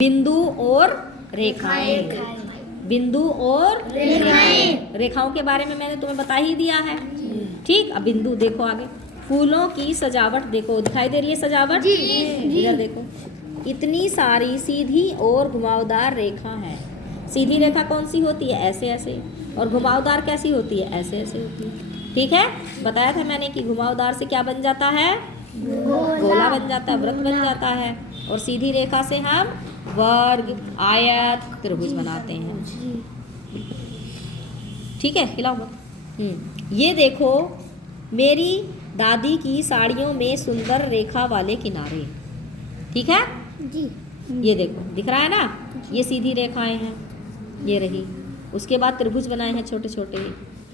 बिंदु और रेखाएं। बिंदु और रेखाओं के बारे में मैंने तुम्हें बता ही दिया है। ठीक, अब बिंदु देखो आगे। फूलों की सजावट देखो, दिखाई दे रही है सजावट? इधर देखो, इतनी सारी सीधी और घुमावदार रेखा है। सीधी रेखा कौन सी होती है? ऐसे ऐसे। और घुमावदार कैसी होती है? ऐसे ऐसे होती है। ठीक है, बताया था मैंने कि घुमावदार से क्या बन जाता है? गोला बन जाता है, वृत्त बन जाता है। और सीधी रेखा से हम वर्ग, आयत, त्रिभुज बनाते हैं। ठीक है, खिलाओ मत। ये देखो मेरी दादी की साड़ियों में सुंदर रेखा वाले किनारे। ठीक है जी। ये देखो, दिख रहा है ना? ये सीधी रेखाएं हैं, ये रही। उसके बाद त्रिभुज बनाए हैं छोटे छोटे।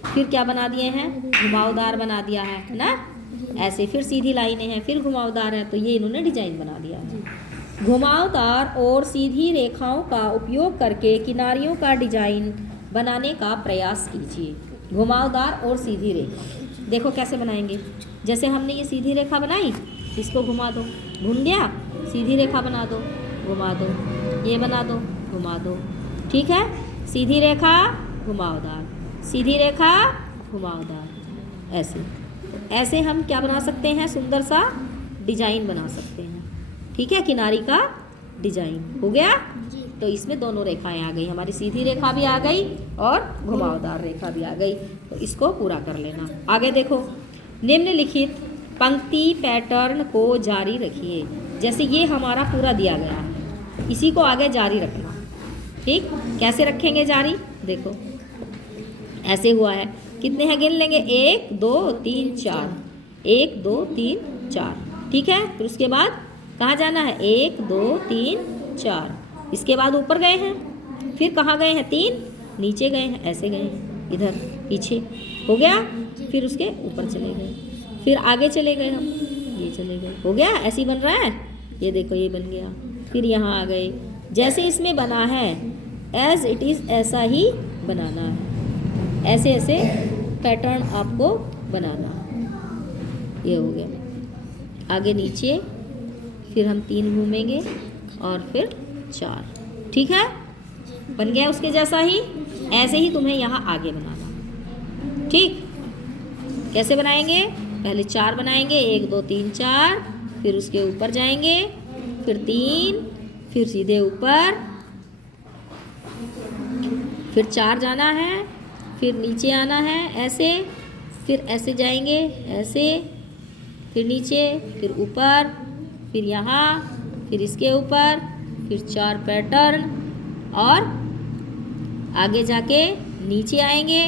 फिर क्या बना दिए हैं? घुमावदार बना दिया है ना? ऐसे। फिर सीधी लाइनें हैं, फिर घुमावदार है। तो ये इन्होंने डिजाइन बना दिया है। घुमावदार और सीधी रेखाओं का उपयोग करके किनारियों का डिजाइन बनाने का प्रयास कीजिए। घुमावदार और सीधी रेखा देखो कैसे बनाएंगे। जैसे हमने ये सीधी रेखा बनाई, इसको घुमा दो, घूम गया, सीधी रेखा बना दो, घुमा दो, ये बना दो, घुमा दो। ठीक है, सीधी रेखा घुमावदार, सीधी रेखा घुमावदार। ऐसे ऐसे हम क्या बना सकते हैं? सुंदर सा डिजाइन बना सकते हैं। ठीक है, किनारी का डिजाइन हो गया। तो इसमें दोनों रेखाएं आ गई, हमारी सीधी रेखा भी आ गई और घुमावदार रेखा भी आ गई। तो इसको पूरा कर लेना। आगे देखो, निम्नलिखित पंक्ति पैटर्न को जारी रखिए। जैसे ये हमारा पूरा दिया गया है, इसी को आगे जारी रखना। ठीक, कैसे रखेंगे जारी? देखो ऐसे हुआ है, कितने हैं गिन लेंगे? 1 2 3 4, 1 2 3 4। ठीक है, फिर उसके बाद कहाँ जाना है? 1 2 3 4। इसके बाद ऊपर गए हैं, फिर कहाँ गए हैं? 3 नीचे गए हैं, ऐसे गए हैं, इधर पीछे हो गया। फिर उसके ऊपर चले गए, फिर आगे चले गए, हम ये चले गए, हो गया। ऐसे ही बन रहा है, ये देखो ये बन गया। फिर यहाँ आ गए, जैसे इसमें बना है एज इट इज़ ऐसा ही बनाना है। ऐसे ऐसे पैटर्न आपको बनाना है। ये हो गया, आगे नीचे, फिर हम 3 घूमेंगे और फिर 4। ठीक है, बन गया उसके जैसा ही। ऐसे ही तुम्हें यहाँ आगे बनाना। ठीक, कैसे बनाएंगे? पहले 4 बनाएंगे, 1 2 3 4, फिर उसके ऊपर जाएंगे, फिर 3, फिर सीधे ऊपर, फिर 4 जाना है, फिर नीचे आना है ऐसे, फिर ऐसे जाएंगे ऐसे, फिर नीचे, फिर ऊपर, फिर यहाँ, फिर इसके ऊपर, फिर 4 पैटर्न, और आगे जाके नीचे आएंगे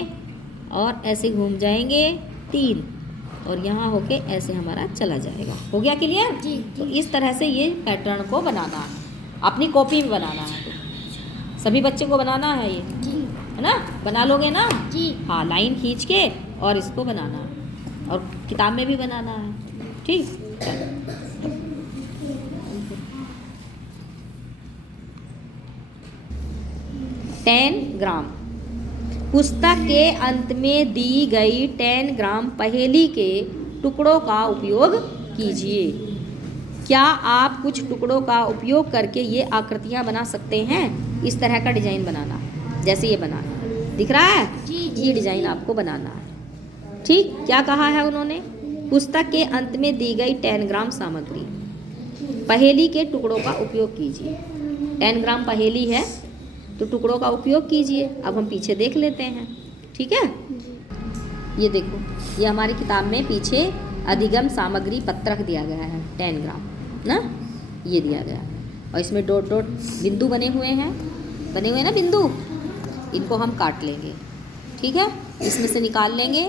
और ऐसे घूम जाएंगे 3, और यहाँ होके ऐसे हमारा चला जाएगा। हो गया क्लियर? जी। तो इस तरह से ये पैटर्न को बनाना है, अपनी कॉपी में बनाना है। तो सभी बच्चे को बनाना है ये, है ना? बना लोगे ना? जी। हाँ, लाइन खींच के और इसको बनाना है, और किताब में भी बनाना है। ठीक, 10 ग्राम। पुस्तक के अंत में दी गई 10 ग्राम पहेली के टुकड़ों का उपयोग कीजिए। क्या आप कुछ टुकड़ों का उपयोग करके ये आकृतियाँ बना सकते हैं? इस तरह का डिजाइन बनाना है, जैसे ये बनाना है, दिख रहा है? जी। ये डिजाइन आपको बनाना है। ठीक, क्या कहा है उन्होंने? पुस्तक के अंत में दी गई 10 ग्राम सामग्री, पहेली के टुकड़ों का उपयोग कीजिए। 10 ग्राम पहेली है तो टुकड़ों का उपयोग कीजिए। अब हम पीछे देख लेते हैं। ठीक है, ये देखो, ये हमारी किताब में पीछे अधिगम सामग्री पत्रक दिया गया है 10 ग्राम ना, ये दिया गया है। और इसमें डॉट डॉट बिंदु बने हुए हैं ना बिंदु, इनको हम काट लेंगे। ठीक है, इसमें से निकाल लेंगे।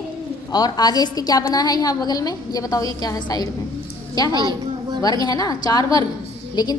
और आगे इसके क्या बना है यहाँ बगल में? ये बताओ, ये क्या है साइड में? क्या है ये? वर्ग है ना, 4 वर्ग। लेकिन